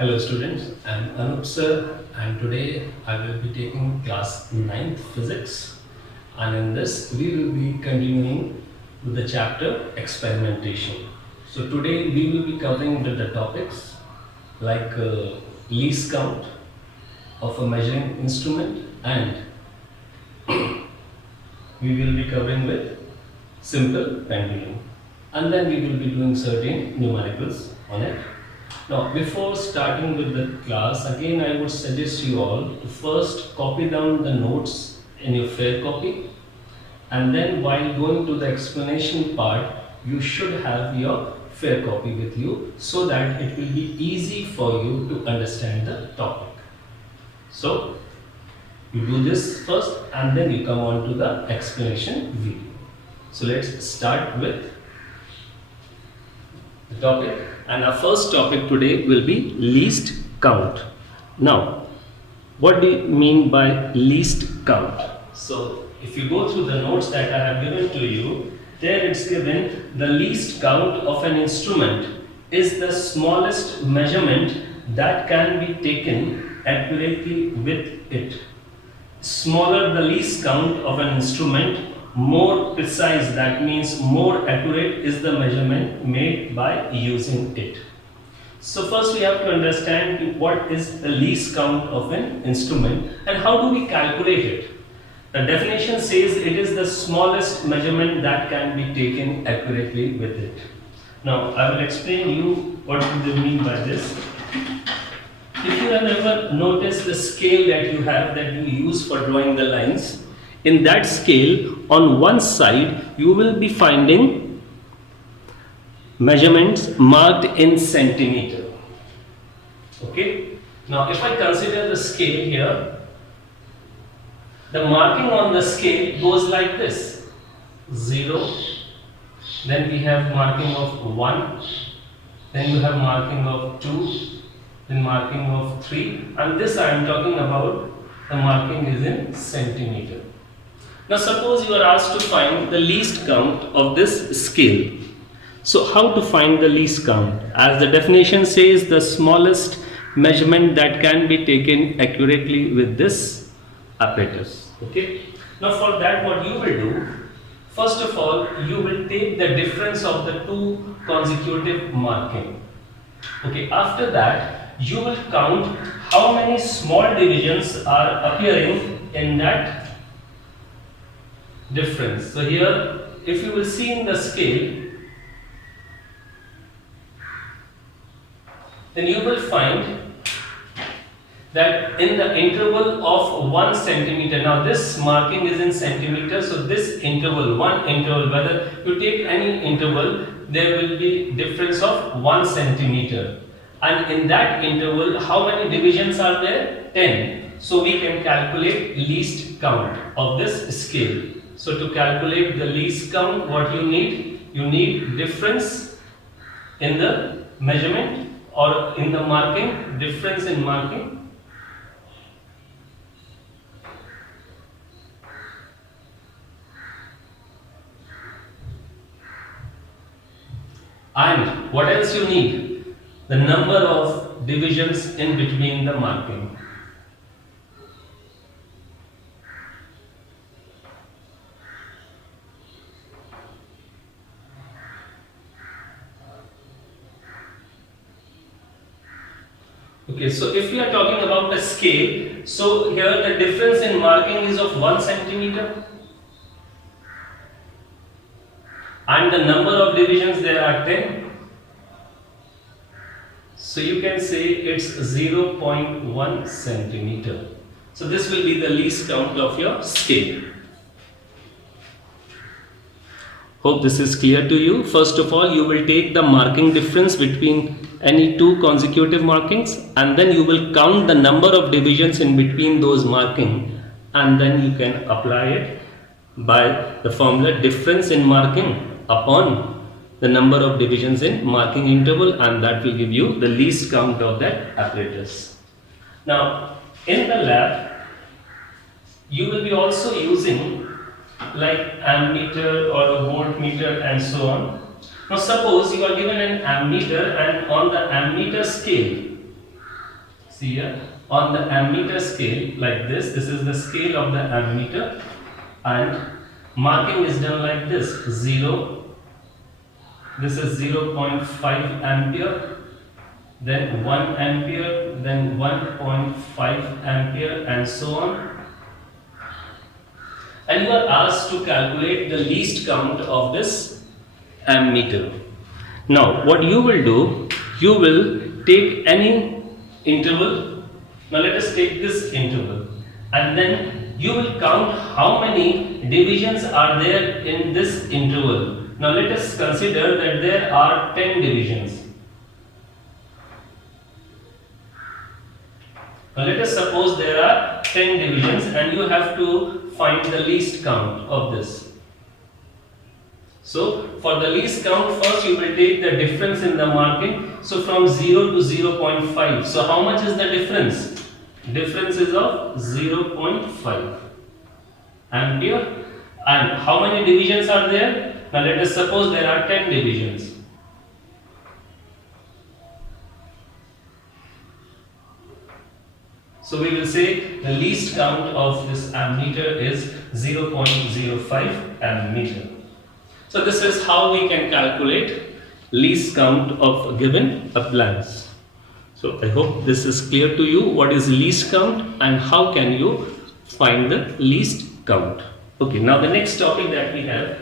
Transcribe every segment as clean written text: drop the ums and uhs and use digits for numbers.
Hello students, I am Anup sir and today I will be taking class 9th physics, and in this we will be continuing with the chapter experimentation. So today we will be covering the topics like least count of a measuring instrument, and we will be covering with simple pendulum, and then we will be doing certain numericals on it. Now, before starting with the class, again I would suggest you all to first copy down the notes in your fair copy, and then while going to the explanation part, you should have your fair copy with you so that it will be easy for you to understand the topic. So, you do this first and then you come on to the explanation video. So, let's start with the topic, and our first topic today will be least count. Now, what do you mean by least count? So, if you go through the notes that I have given to you, there it's given the least count of an instrument is the smallest measurement that can be taken accurately with it. Smaller the least count of an instrument, more precise, that means more accurate is the measurement made by using it. So first we have to understand what is the least count of an instrument and how do we calculate it. The definition says it is the smallest measurement that can be taken accurately with it. Now I will explain you what do they mean by this. If you have ever noticed the scale that you have that you use for drawing the lines, in that scale on one side you will be finding measurements marked in centimeter. Okay. Now if I consider the scale here, the marking on the scale goes like this: 0, then we have marking of 1, then you have marking of 2, then marking of 3, and this I am talking about the marking is in centimeter. Now suppose you are asked to find the least count of this scale. So how to find the least count? As the definition says, the smallest measurement that can be taken accurately with this apparatus. Okay. Now for that what you will do, first of all you will take the difference of the two consecutive marking. Okay. After that you will count how many small divisions are appearing in that difference. So here if you will see in the scale, then you will find that in the interval of 1 centimeter, now this marking is in centimeter, so this interval, one interval, whether you take any interval, there will be difference of 1 centimeter. And in that interval, how many divisions are there? 10. So we can calculate least count of this scale. So to calculate the least count, what you need difference in the measurement or in the marking, difference in marking. And what else you need? The number of divisions in between the marking. Okay, so if we are talking about the scale, so here the difference in marking is of 1 centimeter. And the number of divisions there are 10. So you can say it's 0.1 centimeter. So this will be the least count of your scale. Hope this is clear to you. First of all, you will take the marking difference between any two consecutive markings, and then you will count the number of divisions in between those marking, and then you can apply it by the formula difference in marking upon the number of divisions in marking interval, and that will give you the least count of that apparatus. Now in the lab you will be also using like ammeter or a voltmeter and so on. Now suppose you are given an ammeter, and on the ammeter scale See here, on the ammeter scale like this is the scale of the ammeter, and marking is done like this: 0, this is 0.5 ampere, then 1 ampere, then 1.5 ampere, and so on. And you are asked to calculate the least count of this ammeter. Now what you will do, you will take any interval. Now let us take this interval, and then you will count how many divisions are there in this interval. Now let us consider that there are 10 divisions. Now let us suppose there are 10 divisions, and you have to find the least count of this. So for the least count, first you will take the difference in the marking. So from 0 to 0.5. So how much is the difference? Difference is of 0.5 ampere. And how many divisions are there? Now let us suppose there are 10 divisions. So we will say the least count of this ammeter is 0.05 ammeter. So this is how we can calculate least count of a given appliance. So I hope this is clear to you, what is least count and how can you find the least count. Okay, now the next topic that we have,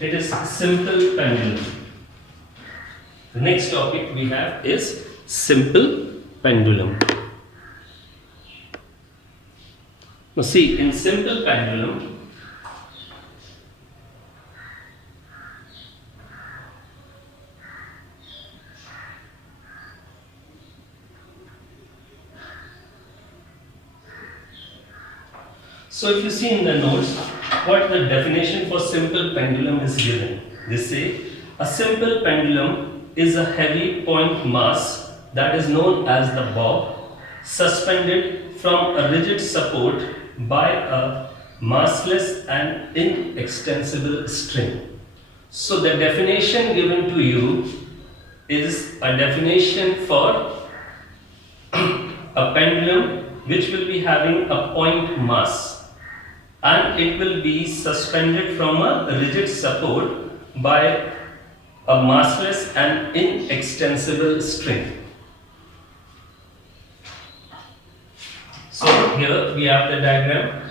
it is simple pendulum. The next topic we have is simple pendulum. Now see, in simple pendulum, so if you see in the notes, what the definition for simple pendulum is given. They say, a simple pendulum is a heavy point mass that is known as the bob, suspended from a rigid support by a massless and inextensible string. So the definition given to you is a definition for a pendulum which will be having a point mass, and it will be suspended from a rigid support by a massless and inextensible string. So here we have the diagram.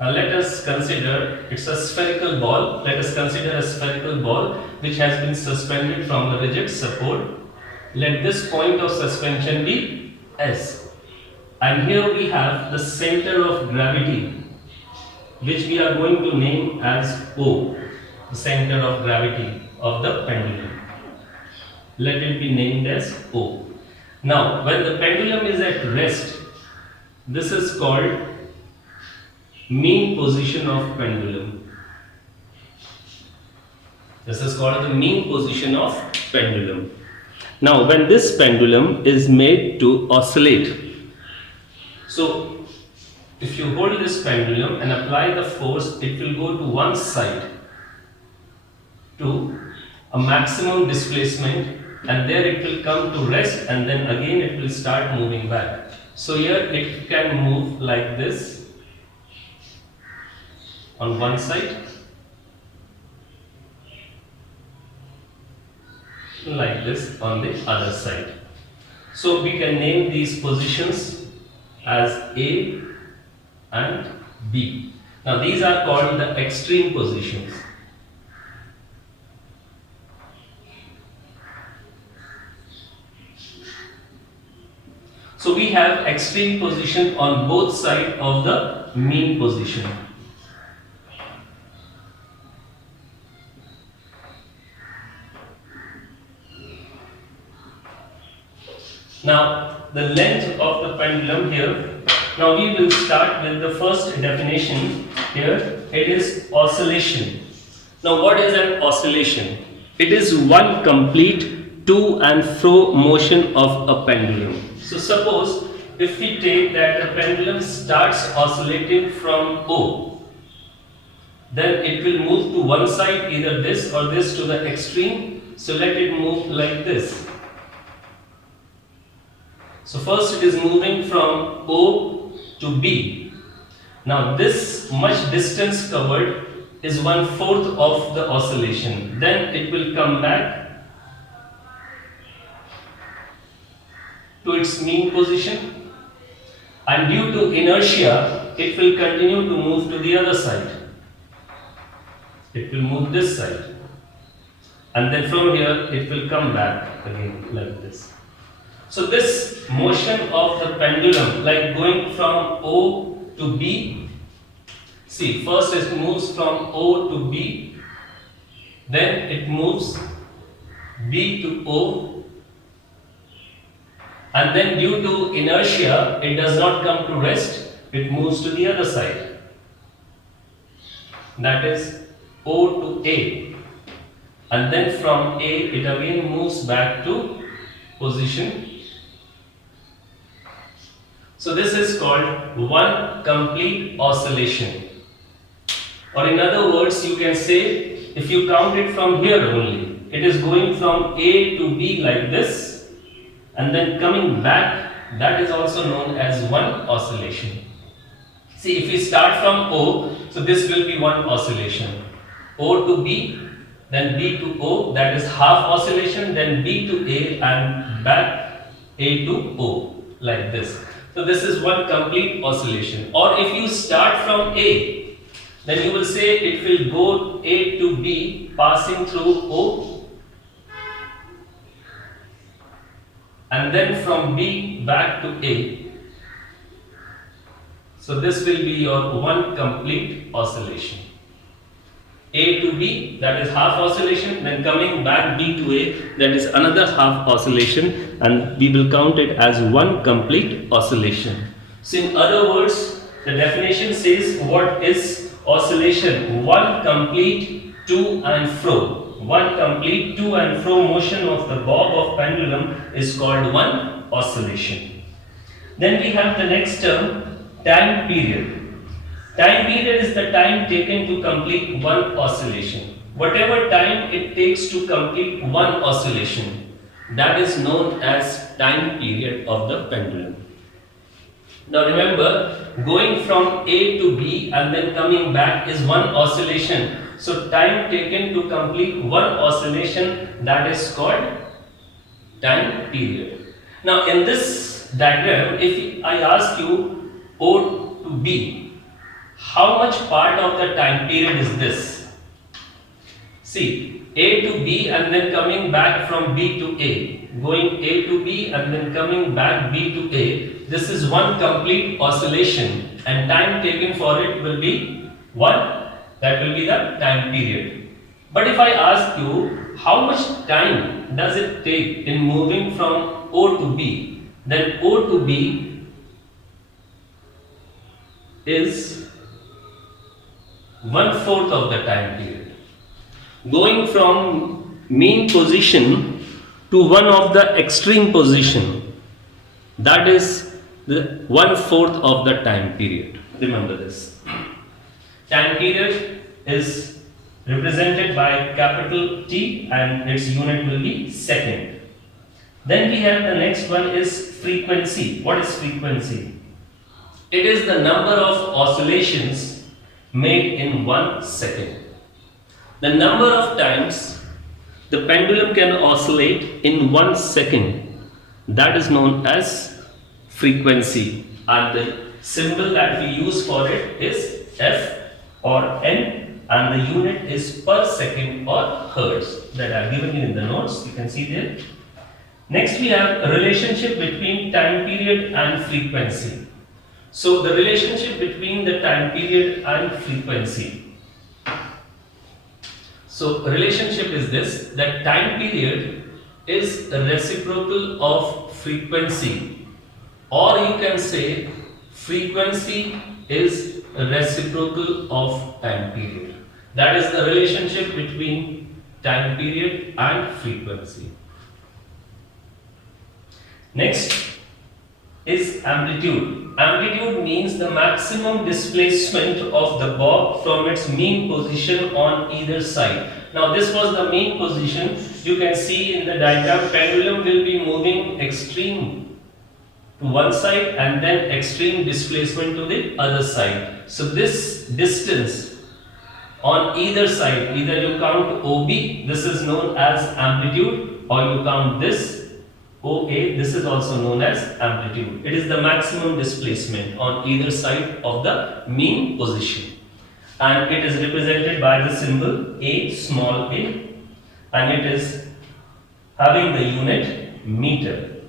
Now let us consider, it's a spherical ball. Let us consider a spherical ball which has been suspended from a rigid support. Let this point of suspension be S. And here we have the center of gravity, which we are going to name as O, the center of gravity of the pendulum. Let it be named as O. Now, when the pendulum is at rest, this is called mean position of pendulum. This is called the mean position of pendulum. Now, when this pendulum is made to oscillate, so if you hold this pendulum and apply the force, it will go to one side to a maximum displacement, and there it will come to rest, and then again it will start moving back. So here it can move like this on one side, like this on the other side. So we can name these positions as A and B. Now these are called the extreme positions. So we have extreme position on both sides of the mean position. Now the length of the pendulum here. Now we will start with the first definition here. It is oscillation. Now what is an oscillation? It is one complete to and fro motion of a pendulum. So suppose if we take that the pendulum starts oscillating from O, then it will move to one side, either this or this to the extreme. So let it move like this. So first it is moving from O to B. Now this much distance covered is 1/4 of the oscillation. Then it will come back to its mean position, and due to inertia it will continue to move to the other side. It will move this side, and then from here it will come back again like this. So this motion of the pendulum, like going from O to B, see, first it moves from O to B, then it moves B to O, and then due to inertia it does not come to rest, it moves to the other side, that is O to A, and then from A it again moves back to position. So this is called one complete oscillation, or in other words you can say, if you count it from here only, it is going from A to B like this and then coming back. That is also known as one oscillation. See, if we start from O, so this will be one oscillation. O to B, then B to O, that is half oscillation, then B to A and back A to O like this. So this is one complete oscillation. Or if you start from A, then you will say it will go A to B passing through O, and then from B back to A. So this will be your one complete oscillation. A to B, that is half oscillation, then coming back B to A, that is another half oscillation, and we will count it as one complete oscillation. So in other words, the definition says what is oscillation? One complete to and fro. One complete to and fro motion of the bob of pendulum is called one oscillation. Then we have the next term, time period. Time period is the time taken to complete one oscillation. Whatever time it takes to complete one oscillation, that is known as time period of the pendulum. Now remember, going from A to B and then coming back is one oscillation. So time taken to complete one oscillation, that is called time period. Now in this diagram, if I ask you O to B, how much part of the time period is this? See, A to B and then coming back from B to A, going A to B and then coming back B to A, this is one complete oscillation, and time taken for it will be one, that will be the time period. But if I ask you how much time does it take in moving from O to B, then O to B is 1/4 of the time period. Going from mean position to one of the extreme position, that is the 1/4 of the time period. Remember this. Time period is represented by capital T and its unit will be second. Then we have the next one is frequency. What is frequency? It is the number of oscillations made in 1 second. The number of times the pendulum can oscillate in 1 second, that is known as frequency, and the symbol that we use for it is F or N, and the unit is per second or hertz that I have given you in the notes, you can see there. Next we have a relationship between time period and frequency. So the relationship between the time period and frequency. So relationship is this, that time period is a reciprocal of frequency, or you can say frequency is a reciprocal of time period. That is the relationship between time period and frequency. Next is amplitude. amplitude means the maximum displacement of the bob from its mean position on either side. Now this was the mean position. You can see in the diagram, pendulum will be moving extreme to one side and then extreme displacement to the other side. So this distance on either side, either you count OB, this is known as amplitude, or you count this OA, this is also known as amplitude. It is the maximum displacement on either side of the mean position. And it is represented by the symbol A, small a, and it is having the unit meter.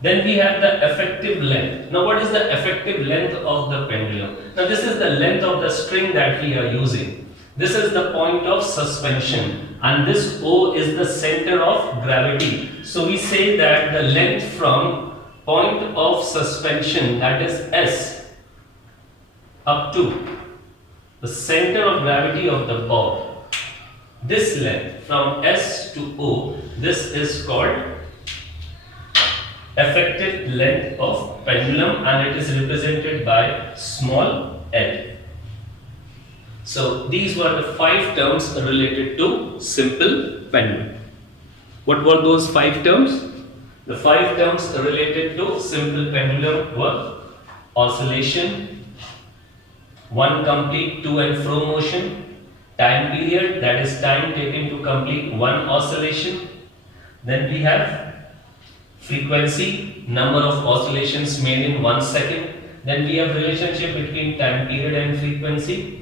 Then we have the effective length. Now what is the effective length of the pendulum? Now this is the length of the string that we are using. This is the point of suspension, and this O is the center of gravity. So we say that the length from point of suspension, that is S, up to the center of gravity of the bob, this length from S to O, this is called effective length of pendulum, and it is represented by small l. So these were the 5 terms related to simple pendulum. What were those 5 terms? The 5 terms related to simple pendulum were oscillation, one complete to and fro motion, time period, that is time taken to complete one oscillation. Then we have frequency, number of oscillations made in 1 second. Then we have relationship between time period and frequency.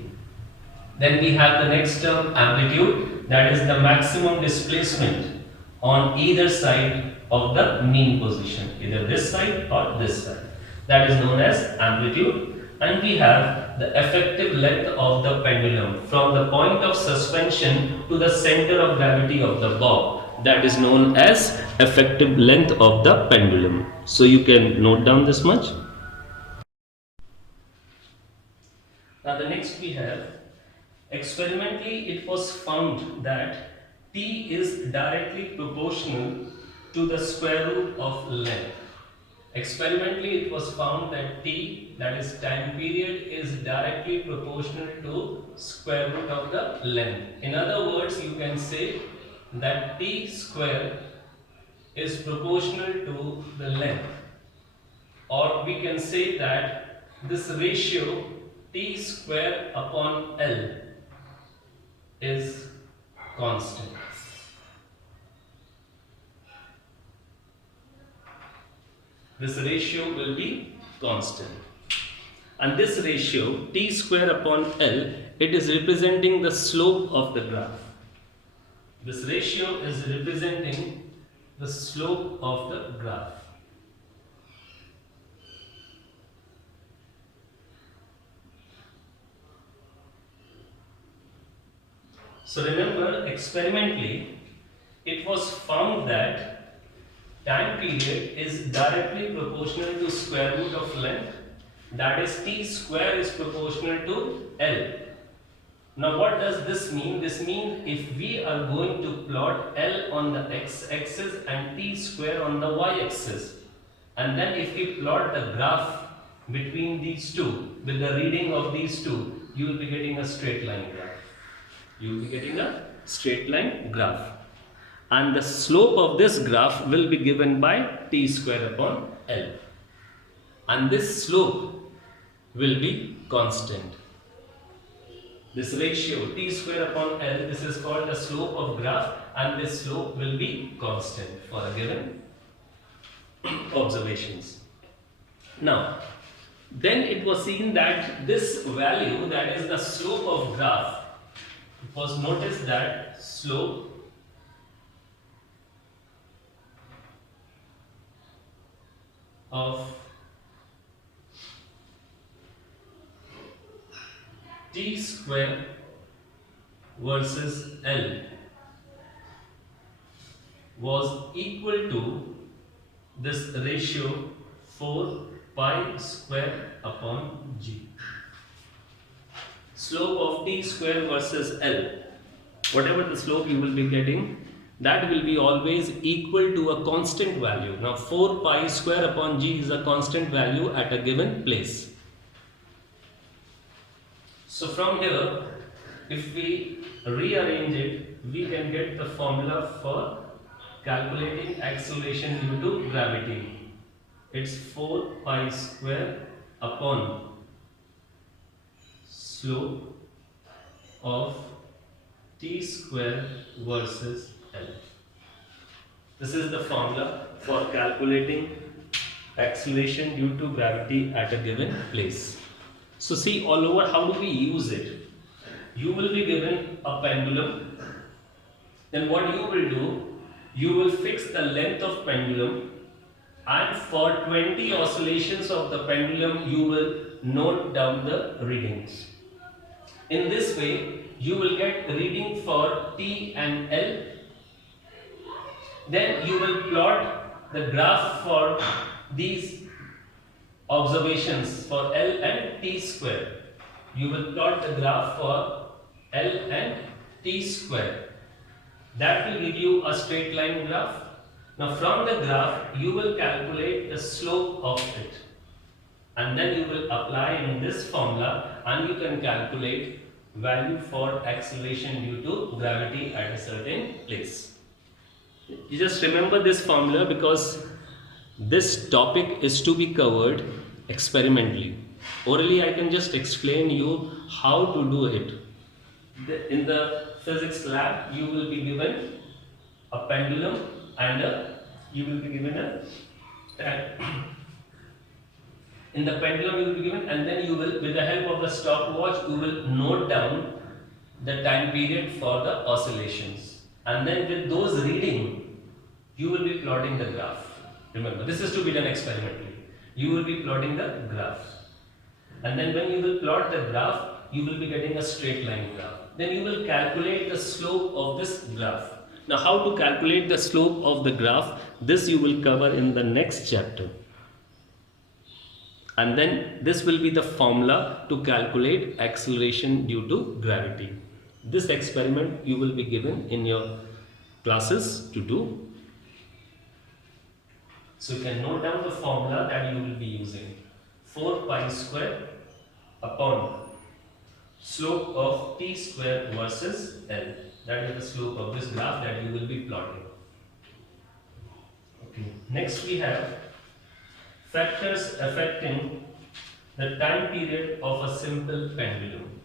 Then we have the next term, amplitude, that is the maximum displacement on either side of the mean position, either this side or this side. That is known as amplitude. And we have the effective length of the pendulum from the point of suspension to the center of gravity of the bob. That is known as effective length of the pendulum. So you can note down this much. Now the next we have, experimentally it was found that T is directly proportional to the square root of length. Experimentally it was found that T, that is time period, is directly proportional to square root of the length. In other words, you can say that T square is proportional to the length, or we can say that this ratio T square upon L is constant. This ratio will be constant, and this ratio T square upon L, it is representing the slope of the graph. This ratio is representing the slope of the graph. So remember, experimentally it was found that time period is directly proportional to square root of length, that is T square is proportional to L. Now what does this mean? This means if we are going to plot L on the x-axis and T square on the y-axis, and then if we plot the graph between these two with the reading of these two, you will be getting a straight line graph. You will be getting a straight line graph, and the slope of this graph will be given by T square upon L, and this slope will be constant. This ratio T square upon L, this is called the slope of graph, and this slope will be constant for a given observations. Now then it was seen that this value, that is the slope of graph, it was noticed that slope of T square versus L was equal to this ratio 4 pi square upon G. Slope of T square versus L, whatever the slope you will be getting, that will be always equal to a constant value. Now 4 pi square upon g is a constant value at a given place. So from here, if we rearrange it, we can get the formula for calculating acceleration due to gravity. It's 4 pi square upon slope of t square versus L. This is the formula for calculating acceleration due to gravity at a given place. So see all over, how do we use it? You will be given a pendulum. Then what you will do, you will fix the length of pendulum, and for 20 oscillations of the pendulum you will note down the readings. In this way you will get reading for T and L. Then you will plot the graph for these observations for L and T square. You will plot the graph for L and T square. That will give you a straight line graph. Now from the graph you will calculate the slope of it, and then you will apply in this formula, and you can calculate value for acceleration due to gravity at a certain place. You just remember this formula because this topic is to be covered experimentally. Orally I can just explain you how to do it. In the physics lab you will be given a pendulum and you will be given in the pendulum you will be given, and then you will, with the help of the stopwatch, you will note down the time period for the oscillations, and then with those reading you will be plotting the graph. Remember, this is to be done experimentally. You will be plotting the graph, and then when you will plot the graph you will be getting a straight line graph. Then you will calculate the slope of this graph. Now how to calculate the slope of the graph, this you will cover in the next chapter. And then this will be the formula to calculate acceleration due to gravity. This experiment you will be given in your classes to do. So you can note down the formula that you will be using. 4 pi square upon slope of t square versus L. That is the slope of this graph that you will be plotting. Okay. Next we have factors affecting the time period of a simple pendulum.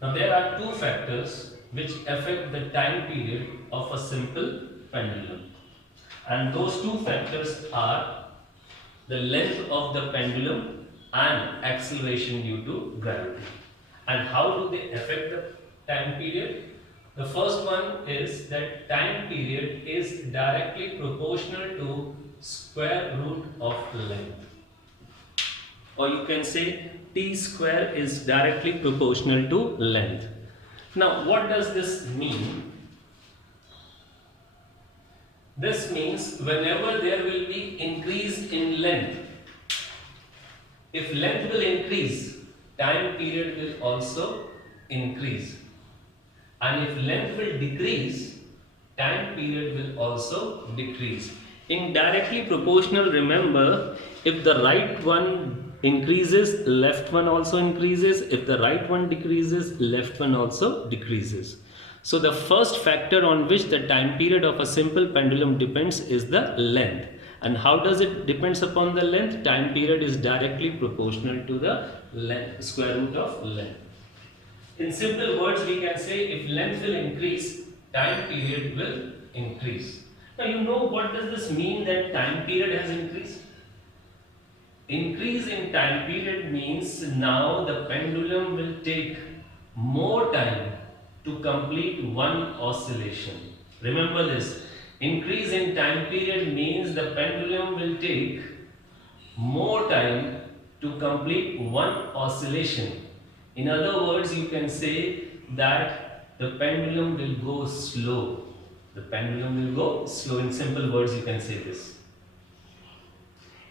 Now there are two factors which affect the time period of a simple pendulum, and those two factors are the length of the pendulum and acceleration due to gravity. And how do they affect the time period? The first one is that time period is directly proportional to square root of length, or you can say t square is directly proportional to length. Now what does this mean? This means whenever there will be increase in length, if length will increase, time period will also increase, and if length will decrease, time period will also decrease. In directly proportional, remember, if the right one increases, left one also increases. If the right one decreases, left one also decreases. So the first factor on which the time period of a simple pendulum depends is the length. And how does it depends upon the length? Time period is directly proportional to the length, square root of length. In simple words, we can say if length will increase, time period will increase. Now you know what does this mean that time period has increased? Increase in time period means now the pendulum will take more time to complete one oscillation. Remember this. Increase in time period means the pendulum will take more time to complete one oscillation. In other words, you can say that the pendulum will go slow. The pendulum will go slow. In simple words, you can say this.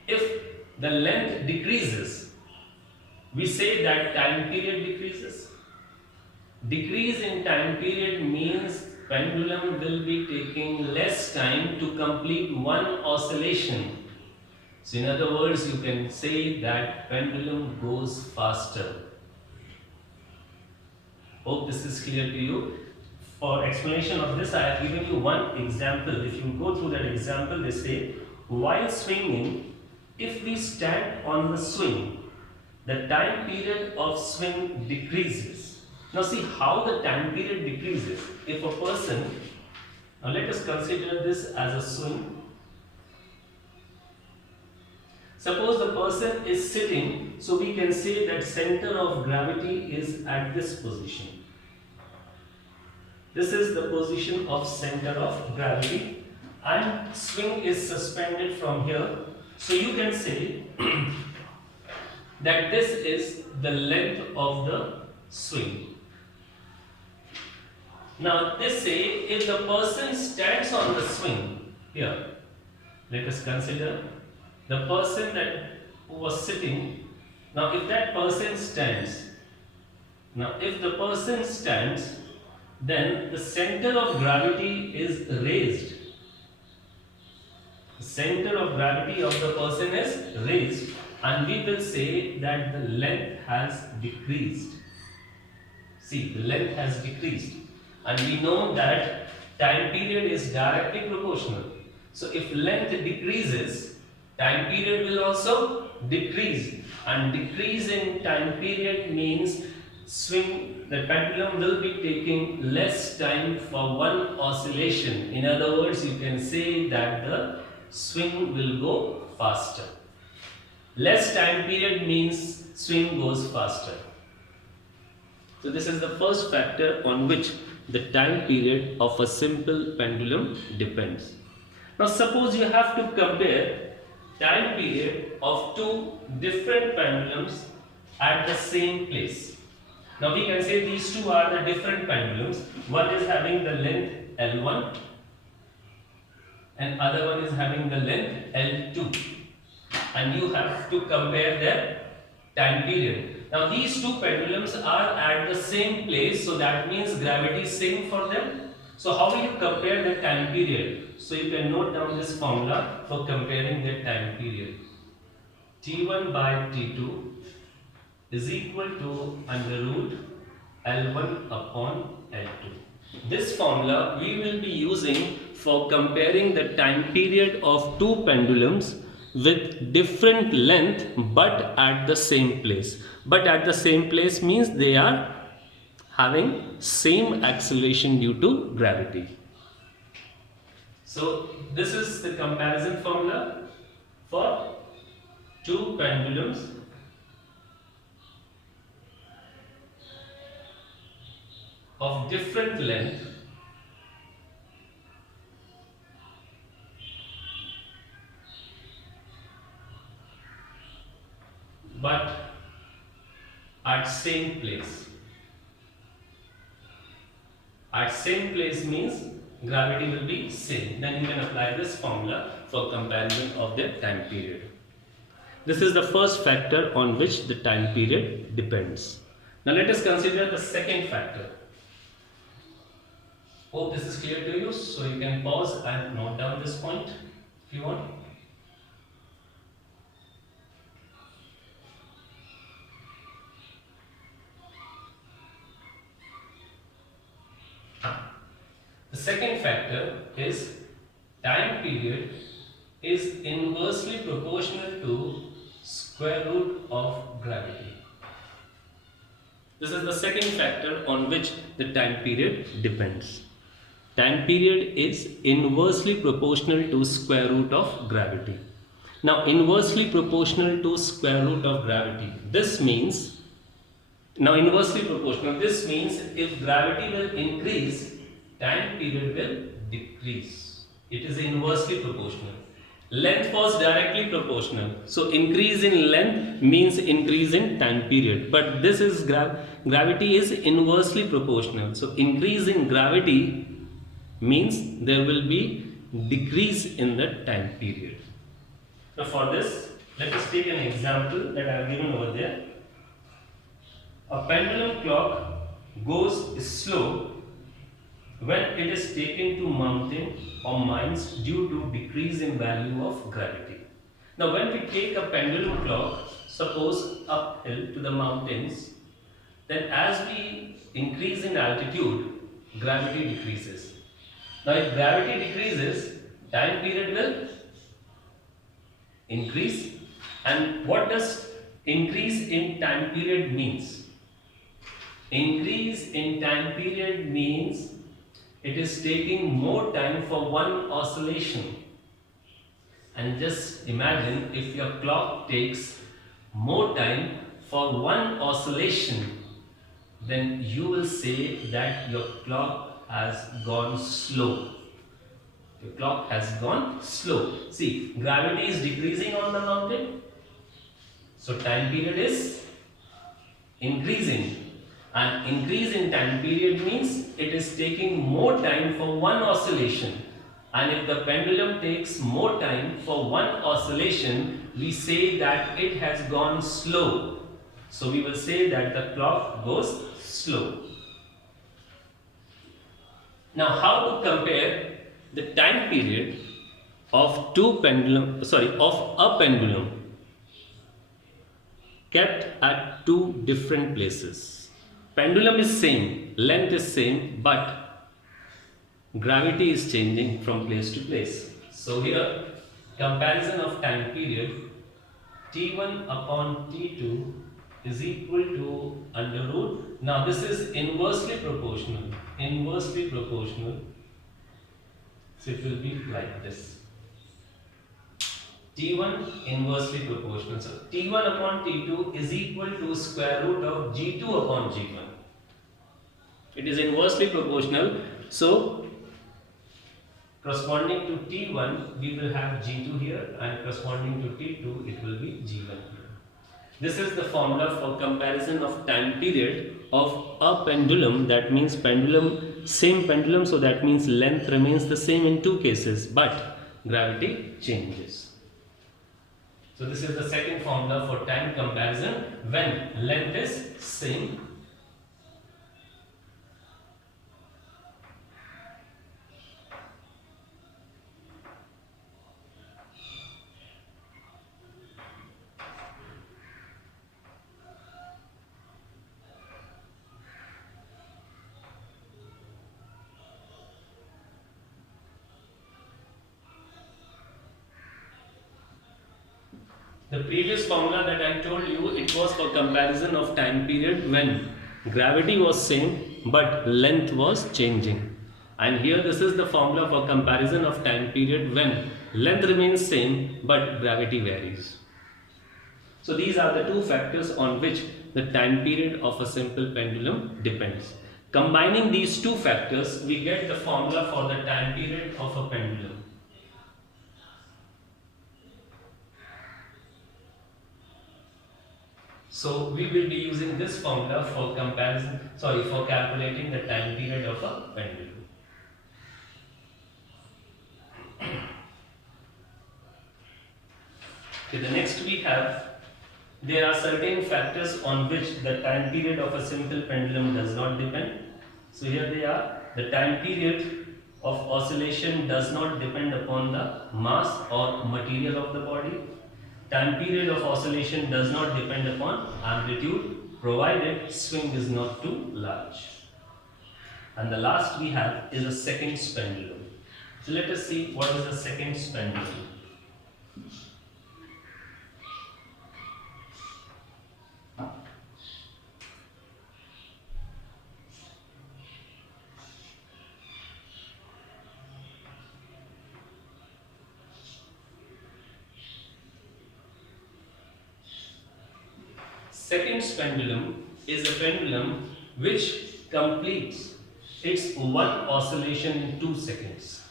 If the length decreases, we say that time period decreases. Decrease in time period means pendulum will be taking less time to complete one oscillation. So in other words, you can say that pendulum goes faster. Hope this is clear to you. For explanation of this, I have given you one example. If you go through that example, they say, while swinging, if we stand on the swing, the time period of swing decreases. Now see how the time period decreases. If a person, now let us consider this as a swing. Suppose the person is sitting, so we can say that center of gravity is at this position. This is the position of center of gravity, and swing is suspended from here. So you can say that this is the length of the swing. Now this say if the person stands on the swing here, let us consider the person who was sitting. Now if that person stands, then the center of gravity is raised. The center of gravity of the person is raised, and we will say that the length has decreased. See, the length has decreased, and we know that time period is directly proportional. So if length decreases, time period will also decrease, and decrease in time period means the pendulum will be taking less time for one oscillation. In other words, you can say that the swing will go faster. Less time period means swing goes faster. So this is the first factor on which the time period of a simple pendulum depends. Now suppose you have to compare time period of two different pendulums at the same place. Now we can say these two are the different pendulums. One is having the length L1 and other one is having the length L2, and you have to compare their time period. Now these two pendulums are at the same place, so that means gravity is same for them. So how will you compare the time period? So you can note down this formula for comparing the time period. T1 by T2 is equal to under root L1 upon L2. This formula we will be using for comparing the time period of two pendulums with different length but at the same place. But at the same place means they are having same acceleration due to gravity. So this is the comparison formula for two pendulums of different length but at same place. At same place means gravity will be same. Then you can apply this formula for comparison of the time period. This is the first factor on which the time period depends. Now let us consider the second factor. Hope this is clear to you, so you can pause and note down this point if you want. The second factor is time period is inversely proportional to square root of gravity. This is the second factor on which the time period depends. Time period is inversely proportional to square root of gravity. Now inversely proportional to square root of gravity. This means if gravity will increase, time period will decrease. It is inversely proportional. Length was directly proportional. So increase in length means increase in time period. But this is gravity is inversely proportional. So increase in gravity means there will be decrease in the time period. So for this, let us take an example that I have given over there. A pendulum clock goes slow when it is taken to mountain or mines due to decrease in value of gravity. Now when we take a pendulum clock, suppose uphill to the mountains, then as we increase in altitude, gravity decreases. Now if gravity decreases, time period will increase. And what does increase in time period means? Increase in time period means it is taking more time for one oscillation. And just imagine if your clock takes more time for one oscillation, then you will say that your clock has gone slow. Your clock has gone slow. See, gravity is decreasing on the mountain, so time period is increasing. And increase in time period means it is taking more time for one oscillation. And if the pendulum takes more time for one oscillation, we say that it has gone slow. So we will say that the clock goes slow. Now how to compare the time period of a pendulum kept at two different places. Pendulum is same, length is same, but gravity is changing from place to place. So here, comparison of time period, T1 upon T2 is equal to under root. Now this is inversely proportional. Inversely proportional. So it will be like this. T1 inversely proportional. So T1 upon T2 is equal to square root of G2 upon G1. It is inversely proportional. So corresponding to T1 we will have G2 here, and corresponding to T2 it will be G1 here. This is the formula for comparison of time period of a pendulum. That means pendulum, same pendulum, so that means length remains the same in two cases, but gravity changes. So this is the second formula for time comparison when length is same. The previous formula that I told you, it was for comparison of time period when gravity was same but length was changing. And here this is the formula for comparison of time period when length remains same but gravity varies. So these are the two factors on which the time period of a simple pendulum depends. Combining these two factors, we get the formula for the time period of a pendulum. So we will be using this formula for for calculating the time period of a pendulum. Okay, the next we have, there are certain factors on which the time period of a simple pendulum does not depend. So here they are. The time period of oscillation does not depend upon the mass or material of the body. Time period of oscillation does not depend upon amplitude, provided swing is not too large. And the last we have is a seconds pendulum. So let us see what is a seconds pendulum. Seconds pendulum is a pendulum which completes its one oscillation in 2 seconds.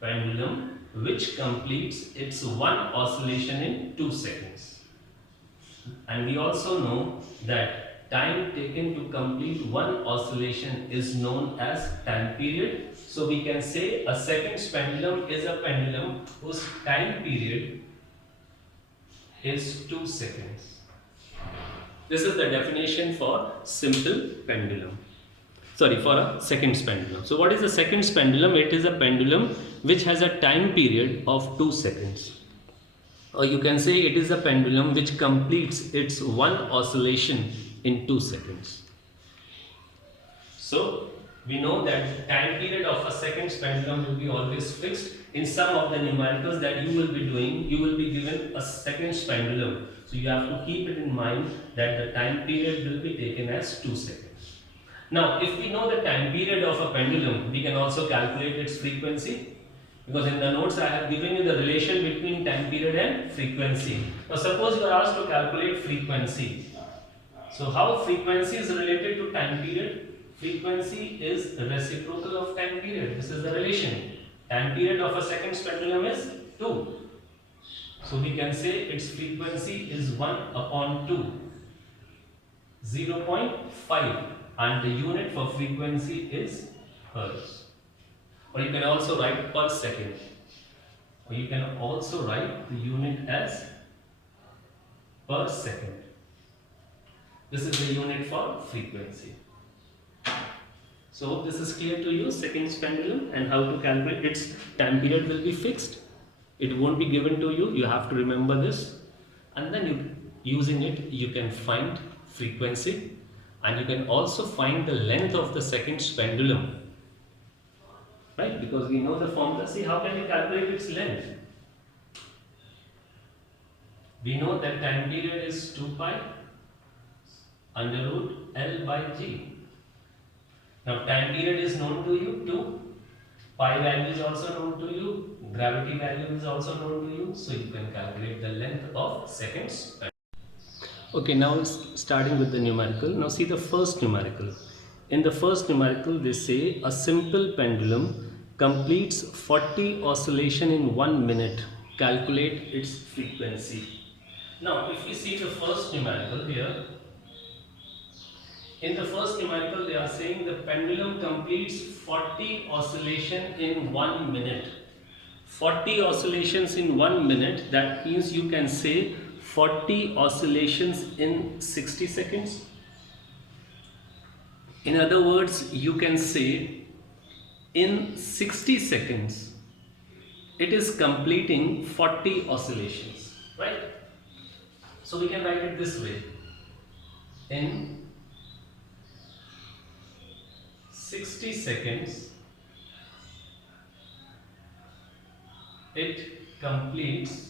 Pendulum which completes its one oscillation in 2 seconds. And we also know that time taken to complete one oscillation is known as time period. So we can say a seconds pendulum is a pendulum whose time period is 2 seconds. This is the definition for simple pendulum. sorry, for a seconds pendulum. So what is a seconds pendulum? It is a pendulum which has a time period of 2 seconds. Or you can say it is a pendulum which completes its one oscillation in 2 seconds. So we know that time period of a seconds pendulum will be always fixed. In some of the numericals that you will be doing, you will be given a seconds pendulum. So you have to keep it in mind that the time period will be taken as 2 seconds. Now, if we know the time period of a pendulum, we can also calculate its frequency, because in the notes I have given you the relation between time period and frequency. Now, suppose you are asked to calculate frequency. So, how frequency is related to time period? Frequency is reciprocal of time period. This is the relation. Time period of a seconds pendulum is 2. So, we can say its frequency is 1 upon 2, 0.5, and the unit for frequency is hertz. Or you can also write per second. Or you can also write the unit as per second. This is the unit for frequency. So this is clear to you, seconds pendulum, and how to calculate its time period will be fixed. It won't be given to you. You have to remember this, and then using it you can find frequency, and you can also find the length of the seconds pendulum. Right? Because we know the formula. See, how can we calculate its length? We know that time period is 2 pi under root L by G. Now, time period is known to you, 2. Pi value is also known to you. Gravity value is also known to you. So, you can calculate the length of seconds. Okay, now starting with the numerical. Now, see the first numerical. In the first numerical, they say a simple pendulum completes 40 oscillation in 1 minute. Calculate its frequency. Now, if we see the first numerical here, in the first numerical they are saying the pendulum completes 40 oscillation in 1 minute. 40 oscillations in 1 minute, that means you can say 40 oscillations in 60 seconds. In other words, you can say in 60 seconds it is completing 40 oscillations, right? So we can write it this way: in 60 seconds it completes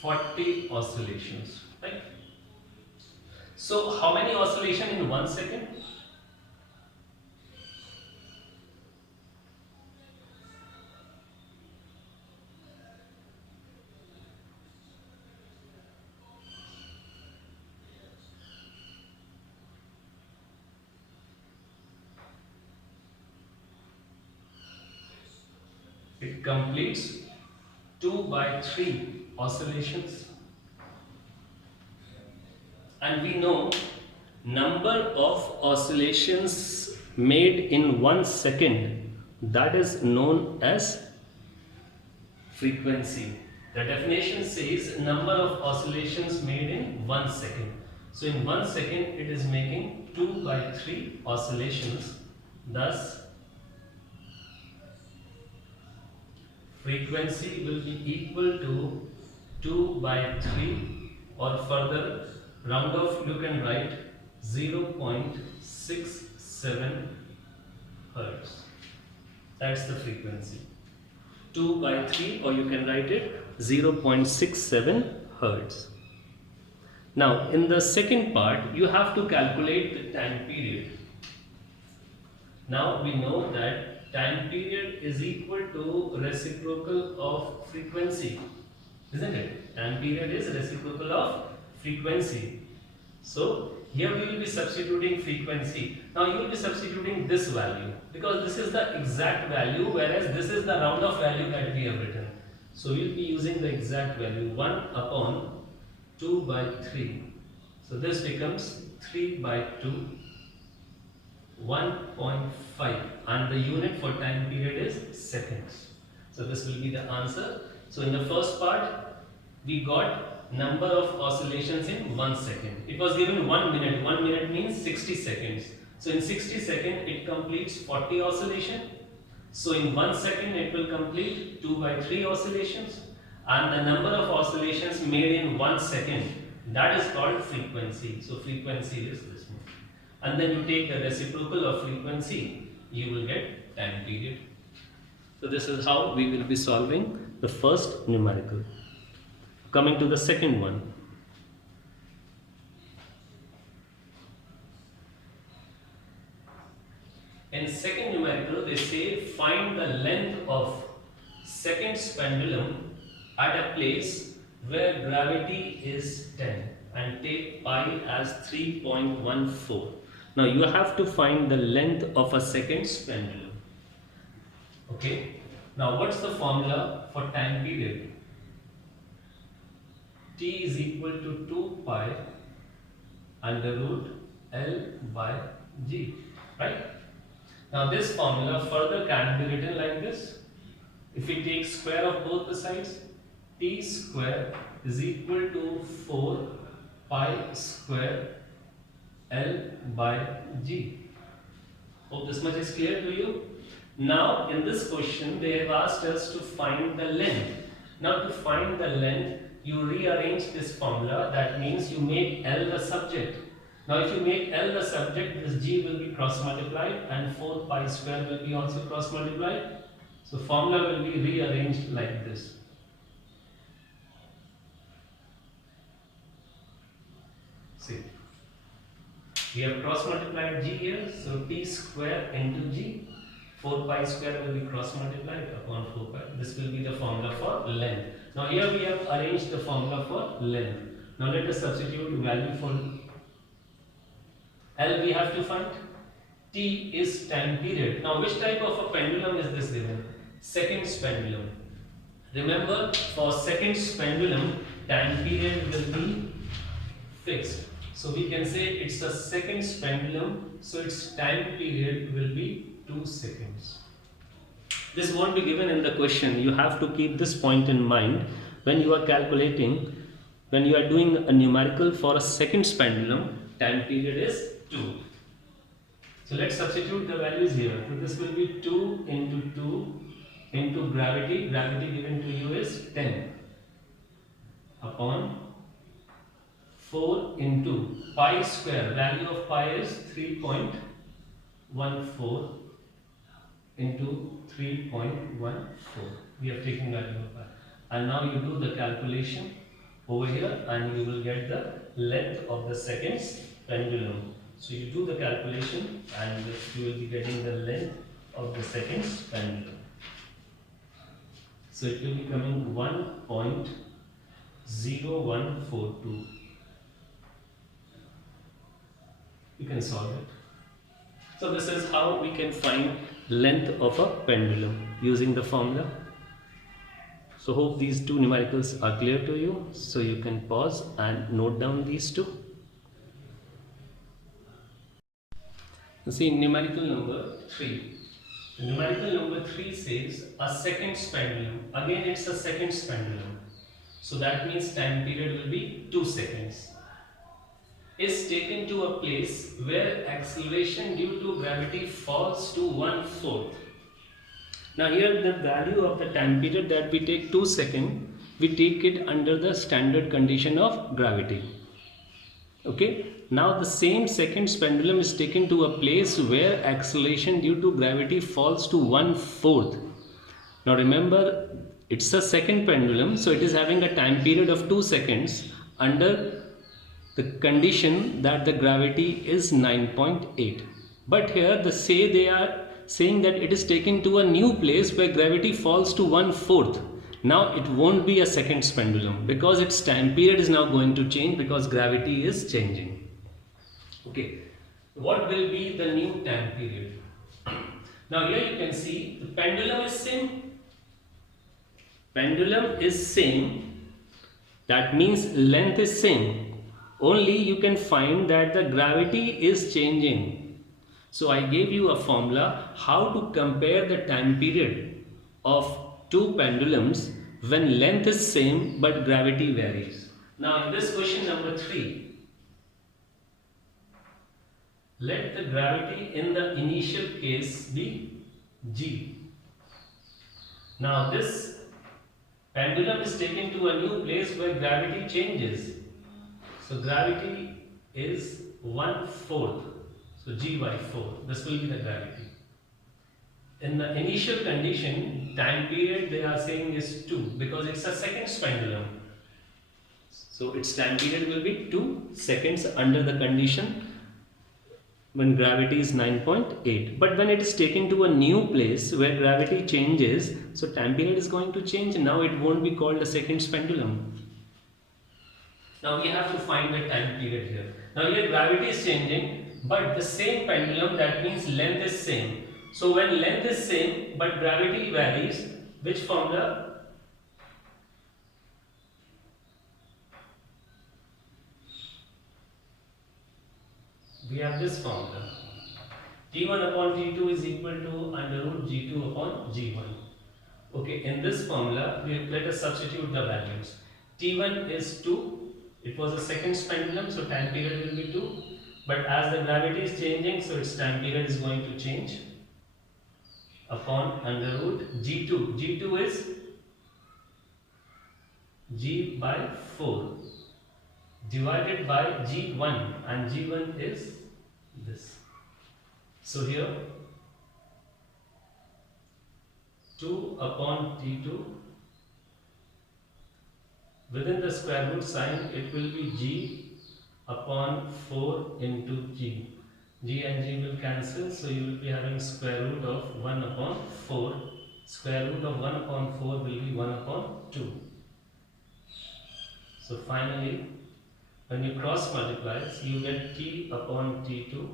40 oscillations, right? So how many oscillations in 1 second? It completes 2 by 3 oscillations. And we know number of oscillations made in 1 second, that is known as frequency. The definition says number of oscillations made in 1 second. So in 1 second it is making 2 by 3 oscillations. Thus frequency will be equal to 2 by 3, or further round off you can write 0.67 hertz. That's the frequency. 2 by 3, or you can write it 0.67 hertz. Now in the second part you have to calculate the time period. Now we know that time period is equal to reciprocal of frequency, isn't it? Time period is reciprocal of frequency. So here we will be substituting frequency. Now you will be substituting this value, because this is the exact value, whereas this is the round off value that we have written. So we will be using the exact value, 1 upon 2 by 3. So this becomes 3 by 2, 1.5, and the unit for time period is seconds. So this will be the answer. So in the first part we got number of oscillations in 1 second. It was given 1 minute. 1 minute means 60 seconds. So in 60 seconds it completes 40 oscillation. So in 1 second it will complete 2 by 3 oscillations, and the number of oscillations made in 1 second, that is called frequency. So frequency is this one. And then you take the reciprocal of frequency, you will get time period. So this is how we will be solving the first numerical. Coming to the second one. In second numerical, they say find the length of seconds pendulum at a place where gravity is 10 and take pi as 3.14. Now you have to find the length of a seconds pendulum. Okay. Now what's the formula for time period? T is equal to 2 pi under root L by G. Right? Now this formula further can be written like this. If we take square of both the sides, T square is equal to 4 pi square L by G. Hope this much is clear to you. Now in this question they have asked us to find the length. Now to find the length, you rearrange this formula. That means you make L the subject. Now if you make L the subject, this G will be cross multiplied and 4 pi square will be also cross multiplied. So formula will be rearranged like this. See, we have cross multiplied G here, so T square into G, 4 pi square will be cross multiplied upon 4 pi. This will be the formula for length. Now here we have arranged the formula for length. Now let us substitute value for L we have to find. T is time period. Now which type of a pendulum is this given? Seconds pendulum. Remember, for seconds pendulum, time period will be fixed. So we can say it's a seconds pendulum, so its time period will be 2 seconds. This won't be given in the question. You have to keep this point in mind when you are calculating, when you are doing a numerical for a seconds pendulum, time period is 2. So let's substitute the values here. So this will be 2 into 2 into gravity. Gravity given to you is 10 upon 4 into pi square. Value of pi is 3.14 into 3.14. We have taken value of pi. And now you do the calculation over here and you will get the length of the seconds pendulum. So you do the calculation and you will be getting the length of the seconds pendulum. So it will be coming 1.0142. You can solve it. So this is how we can find length of a pendulum using the formula. So hope these two numericals are clear to you. So you can pause and note down these two. See numerical number 3. Numerical number 3 says a seconds pendulum. Again it's a seconds pendulum. So that means time period will be 2 seconds. Is taken to a place where acceleration due to gravity falls to 1/4. Now here the value of the time period that we take 2 seconds, we take it under the standard condition of gravity. Okay. Now the same seconds pendulum is taken to a place where acceleration due to gravity falls to 1/4. Now remember, it's a second pendulum, so it is having a time period of 2 seconds under the condition that the gravity is 9.8. But here they are saying that it is taken to a new place where gravity falls to 1/4. Now it won't be a seconds pendulum because its time period is now going to change because gravity is changing. Okay, what will be the new time period? Now here you can see the pendulum is same. Pendulum is same. That means length is same. Only you can find that the gravity is changing. So I gave you a formula how to compare the time period of two pendulums when length is same but gravity varies. Now in this question number 3, let the gravity in the initial case be G. Now this pendulum is taken to a new place where gravity changes. So gravity is 1/4. So G by 4. This will be the gravity. In the initial condition, time period they are saying is 2 because it's a seconds pendulum. So its time period will be 2 seconds under the condition when gravity is 9.8. But when it is taken to a new place where gravity changes, so time period is going to change. Now it won't be called a seconds pendulum. Now we have to find the time period here. Now here gravity is changing, but the same pendulum, that means length is same. So when length is same but gravity varies, which formula? We have this formula. T1 upon T2 is equal to under root G2 upon G1. Okay, in this formula, let us substitute the values. T1 is 2. It was a seconds pendulum, so time period will be 2. But as the gravity is changing, so its time period is going to change upon under root G2. G2 is G by 4 divided by G1, and G1 is this. So here 2 upon T2, within the square root sign it will be G upon 4 into G. G and G will cancel, so you will be having square root of 1 upon 4. Square root of 1 upon 4 will be 1 upon 2. So finally, when you cross multiply, you get T upon T2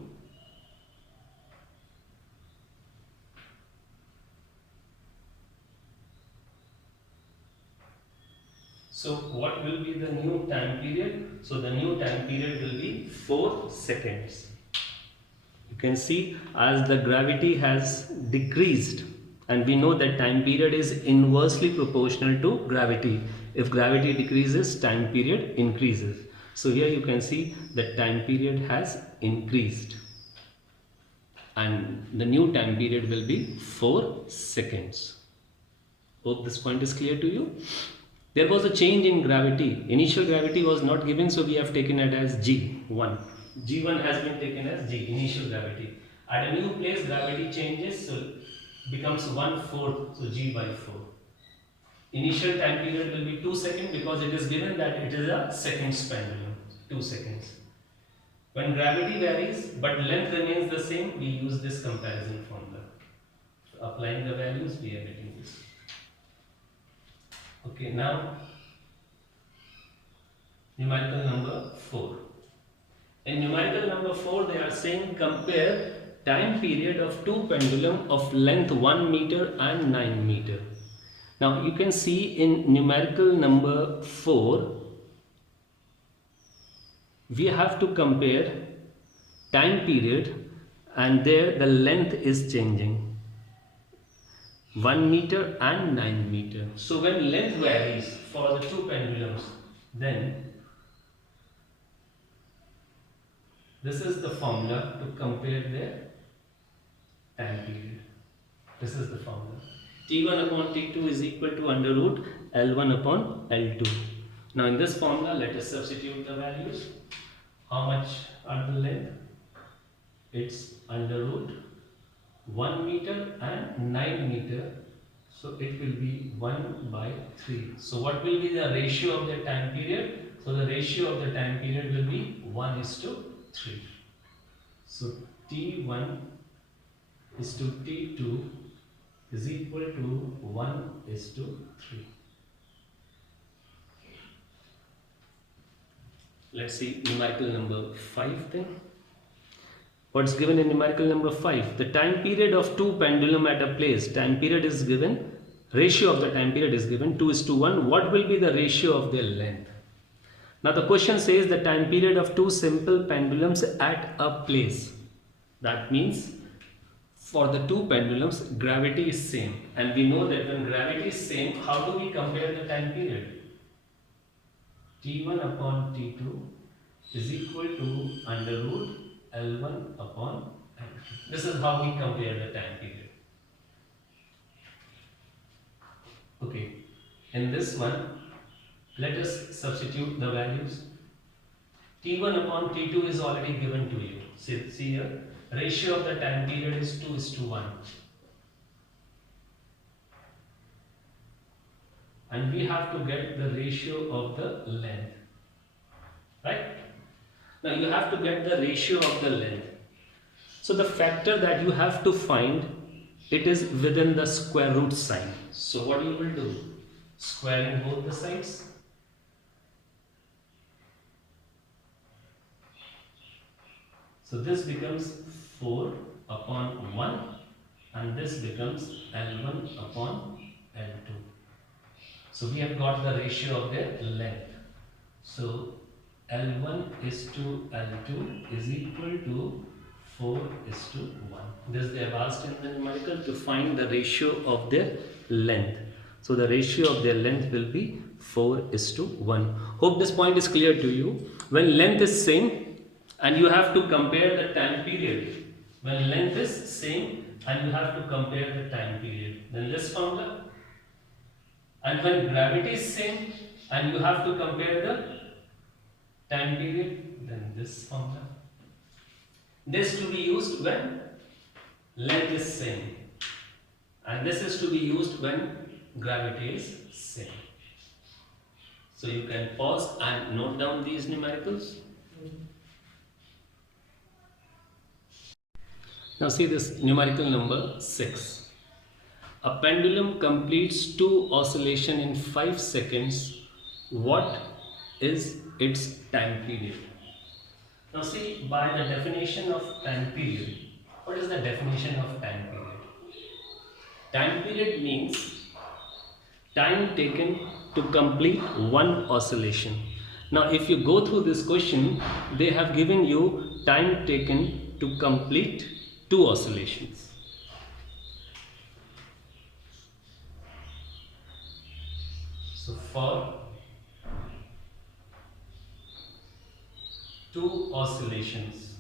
So what will be the new time period? So the new time period will be 4 seconds. You can see as the gravity has decreased, and we know that time period is inversely proportional to gravity. If gravity decreases, time period increases. So here you can see that time period has increased, and the new time period will be 4 seconds. Hope this point is clear to you. There was a change in gravity. Initial gravity was not given, so we have taken it as G1. G1 has been taken as G, initial gravity. At a new place, gravity changes, so becomes 1/4, so G by 4. Initial time period will be 2 seconds because it is given that it is a seconds pendulum, 2 seconds. When gravity varies but length remains the same, we use this comparison formula. So applying the values, we are getting this. Okay, now numerical number 4. In numerical number 4, they are saying compare time period of two pendulum of length 1 meter and 9 meter. Now you can see in numerical number 4, we have to compare time period, and there the length is changing. 1 meter and 9 meter. So when length varies for the two pendulums, then this is the formula to compare their time period. This is the formula. T1 upon T2 is equal to under root L1 upon L2. Now in this formula, let us substitute the values. How much are the length? It's under root 1 meter and 9 meter, so it will be 1 by 3. So what will be the ratio of the time period? So the ratio of the time period will be 1:3. So T1 is to T2 is equal to 1:3. Let's see numerical number 5 then. What's given in numerical number 5? The time period of two pendulum at a place. Time period is given. Ratio of the time period is given 2:1. What will be the ratio of their length? Now the question says the time period of two simple pendulums at a place. That means for the two pendulums, gravity is same. And we know that when gravity is same, how do we compare the time period? T1 upon T2 is equal to under root L1 upon L2. This is how we compare the time period. Okay, in this one, let us substitute the values. T1 upon T2 is already given to you. See here, ratio of the time period is 2:1. And we have to get the ratio of the length. Right? Now you have to get the ratio of the length. So the factor that you have to find, it is within the square root sign. So what you will do? Squaring both the sides. So this becomes 4 upon 1 and this becomes L1 upon L2. So we have got the ratio of their length. So L1 is to L2 is equal to 4:1. This they have asked in the numerical to find the ratio of their length. So the ratio of their length will be 4:1. Hope this point is clear to you. When length is same and you have to compare the time period. When length is same and you have to compare the time period, then this formula. And when gravity is same and you have to compare the time period, then this formula. This to be used when length is same, and this is to be used when gravity is same. So you can pause and note down these numericals. Now see this numerical number 6. A pendulum completes 2 oscillations in 5 seconds. What is its time period? Now see, by the definition of time period, what is the definition of time period? Time period means time taken to complete one oscillation. Now if you go through this question, they have given you time taken to complete 2 oscillations. So for 2 oscillations,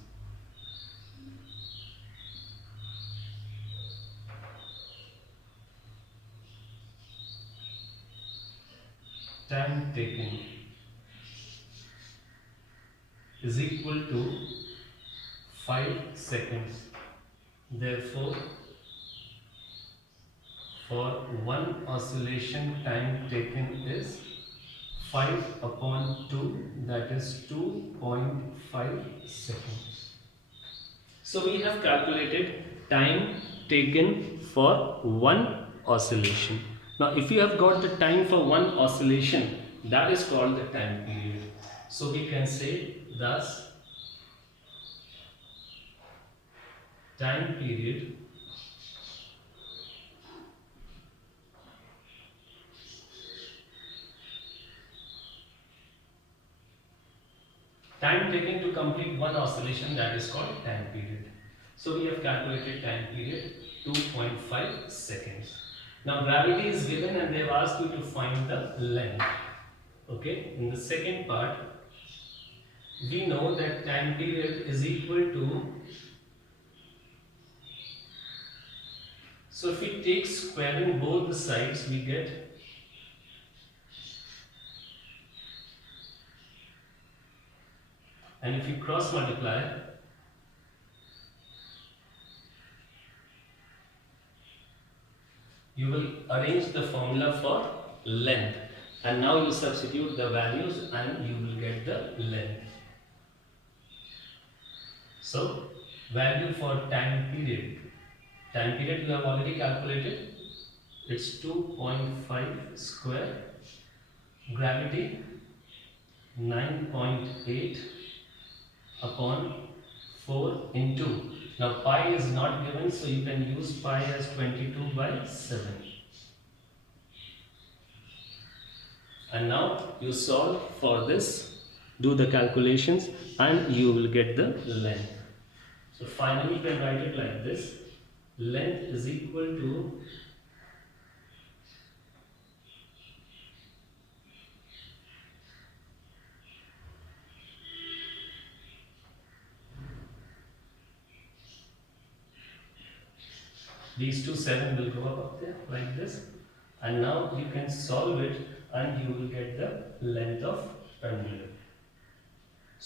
time taken is equal to 5 seconds. Therefore, for one oscillation, time taken is 5 upon 2, that is 2.5 seconds. So we have calculated time taken for one oscillation. Now if you have got the time for one oscillation, that is called the time period. So we can say thus time period time taken to complete one oscillation, that is called time period. So we have calculated time period 2.5 seconds. Now gravity is given and they have asked you to find the length. Okay, in the second part, we know that time period is equal to, so if we take squaring both the sides, we get and if you cross multiply, you will arrange the formula for length and now you substitute the values and you will get the length. So value for time period you have already calculated, it's 2.5 square, gravity 9.8 upon 4 into, now pi is not given, so you can use pi as 22/7. And now you solve for this, do the calculations and you will get the length. So finally you can write it like this, length is equal to These two 7 will go up there like this, and now you can solve it and you will get the length of pendulum.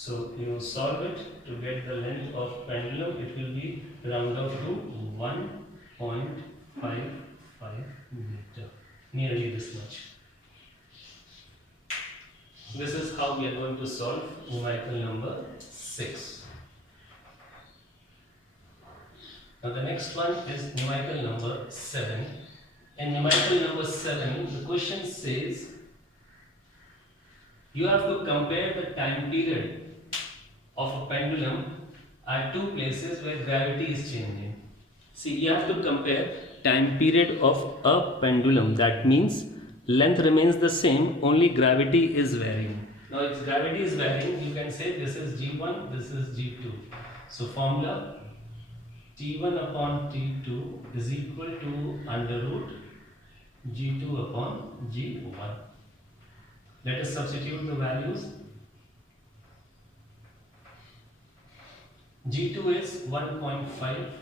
So you solve it to get the length of pendulum. It will be round off to 1.55 meter, nearly this much. This is how we are going to solve numerical number 6. Now the next one is numerical number 7. In numerical number 7, the question says you have to compare the time period of a pendulum at two places where gravity is changing. See, you have to compare time period of a pendulum. That means length remains the same, only gravity is varying. Now, if gravity is varying, you can say this is G1, this is G2. So, formula T1 upon T2 is equal to under root G2 upon G1. Let us substitute the values. G2 is 1.5,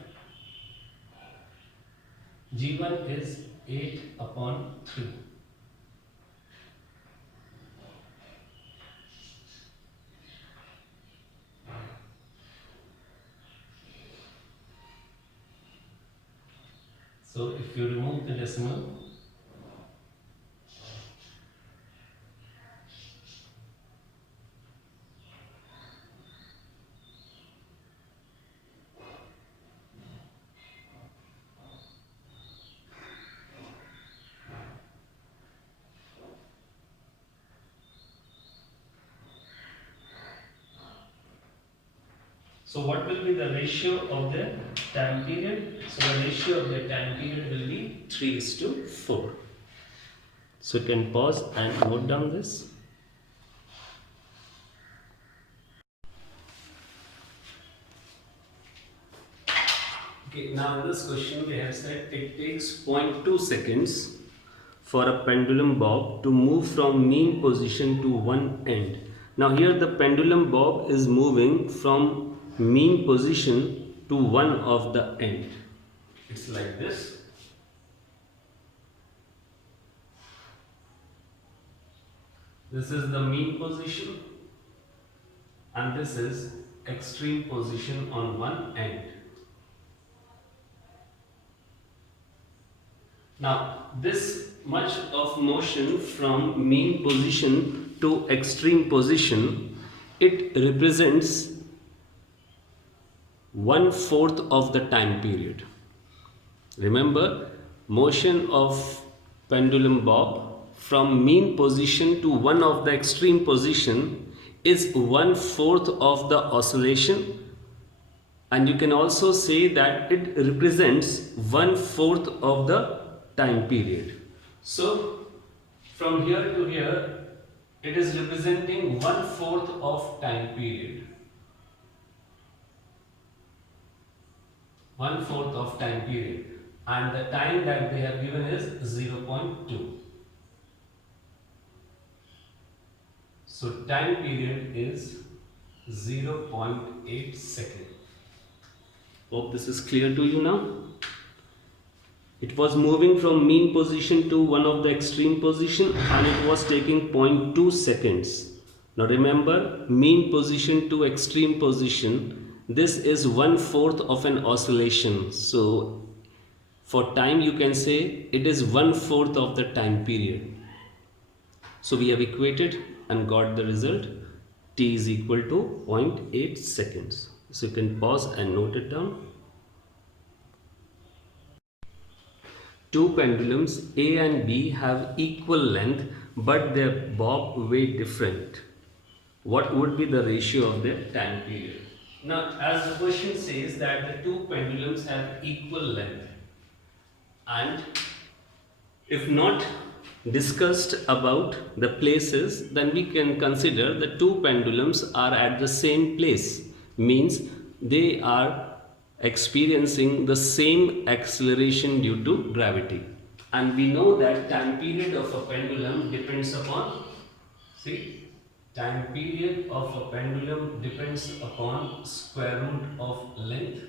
G1 is 8 upon 3. So if you remove the decimal, so what will be the ratio of the time period? So the ratio of the time period will be 3:4. So you can pause and note down this. Okay, now in this question we have said it takes 0.2 seconds for a pendulum bob to move from mean position to one end. Now here the pendulum bob is moving from mean position to one of the end. It's like this. This is the mean position and this is extreme position on one end. Now this much of motion from mean position to extreme position, it represents 1/4 of the time period. Remember, motion of pendulum bob from mean position to one of the extreme position is 1/4 of the oscillation, and you can also say that it represents 1/4 of the time period. So from here to here it is representing 1/4 of time period. 1/4 of time period, and the time that they have given is 0.2. So time period is 0.8 seconds. Hope this is clear to you now. It was moving from mean position to one of the extreme position and it was taking 0.2 seconds. Now remember, mean position to extreme position, this is 1/4 of an oscillation. So for time you can say it is 1/4 of the time period. So we have equated and got the result. T is equal to 0.8 seconds. So you can pause and note it down. Two pendulums A and B have equal length but their bob way different. What would be the ratio of their time period? Now, as the question says that the two pendulums have equal length, and if not discussed about the places, then we can consider the two pendulums are at the same place, means they are experiencing the same acceleration due to gravity. And we know that time period of a pendulum depends upon, see, time period of a pendulum depends upon square root of length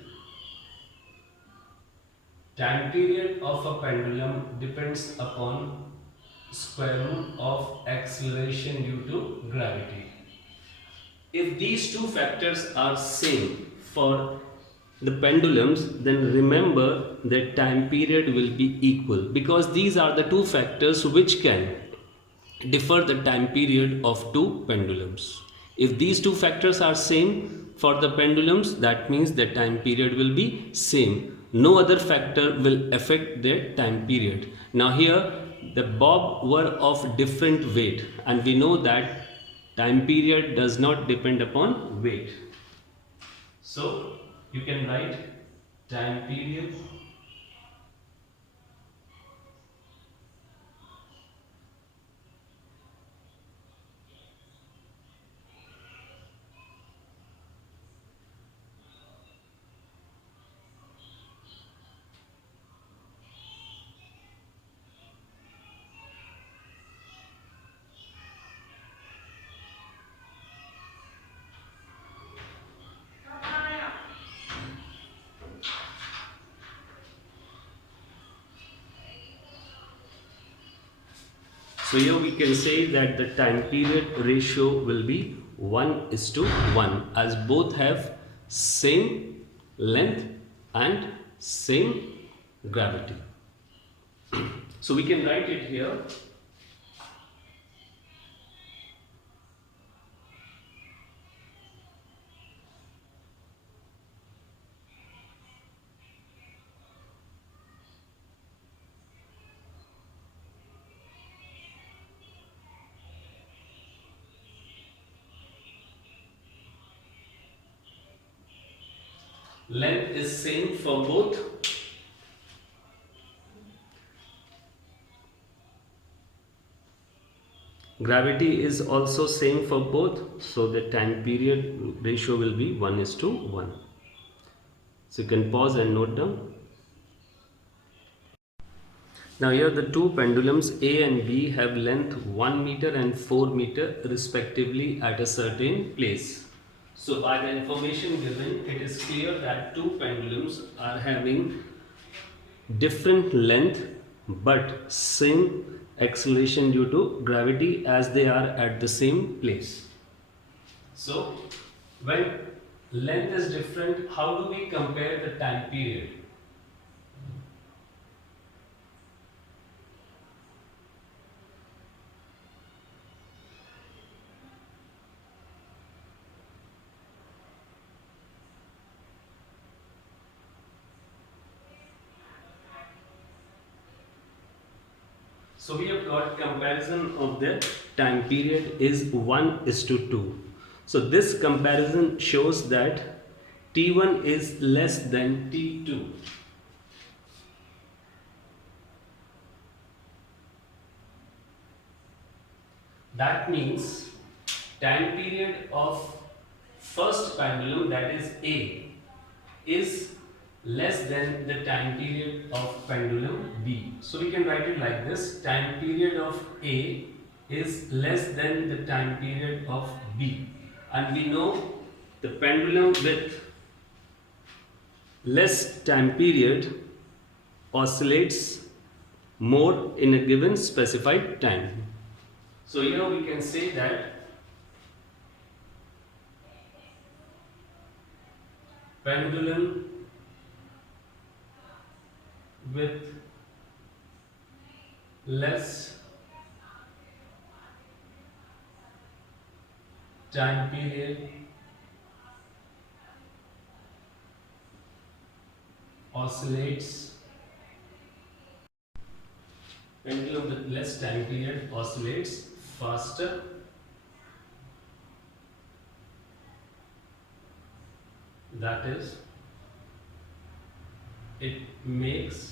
Time period of a pendulum depends upon square root of acceleration due to gravity. If these two factors are same for the pendulums, then remember that time period will be equal, because these are the two factors which can differ the time period of two pendulums. If these two factors are same for the pendulums, that means the time period will be same. No other factor will affect their time period. Now here the bob were of different weight, and we know that time period does not depend upon weight. So you can write time period So here we can say that the time period ratio will be 1:1, as both have same length and same gravity. So we can write it here. Length is same for both. Gravity is also same for both, so the time period ratio will be 1:1. So you can pause and note down. Now here the two pendulums A and B have length 1 meter and 4 meter respectively at a certain place. So by the information given, it is clear that two pendulums are having different length but same acceleration due to gravity, as they are at the same place. So when length is different, how do we compare the time period? So we have got comparison of the time period is 1:2. So this comparison shows that T1 is less than T2. That means time period of first pendulum, that is A, is less than the time period of pendulum B. So we can write it like this: time period of A is less than the time period of B. And we know the pendulum with less time period oscillates more in a given specified time. So here we can say that pendulum with less time period oscillates pendulum with less time period oscillates faster that is, it makes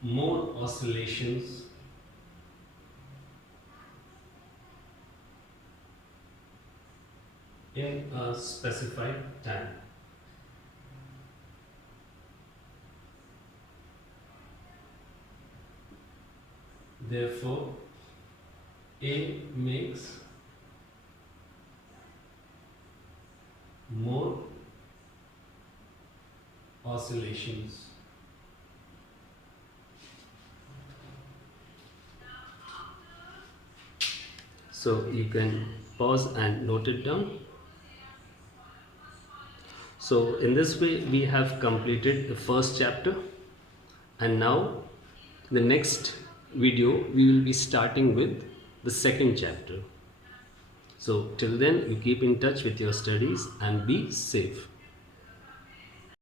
more oscillations in a specified time. Therefore, A makes more oscillations. So you can pause and note it down. So in this way we have completed the first chapter, and now the next video we will be starting with the second chapter. So till then, you keep in touch with your studies and be safe.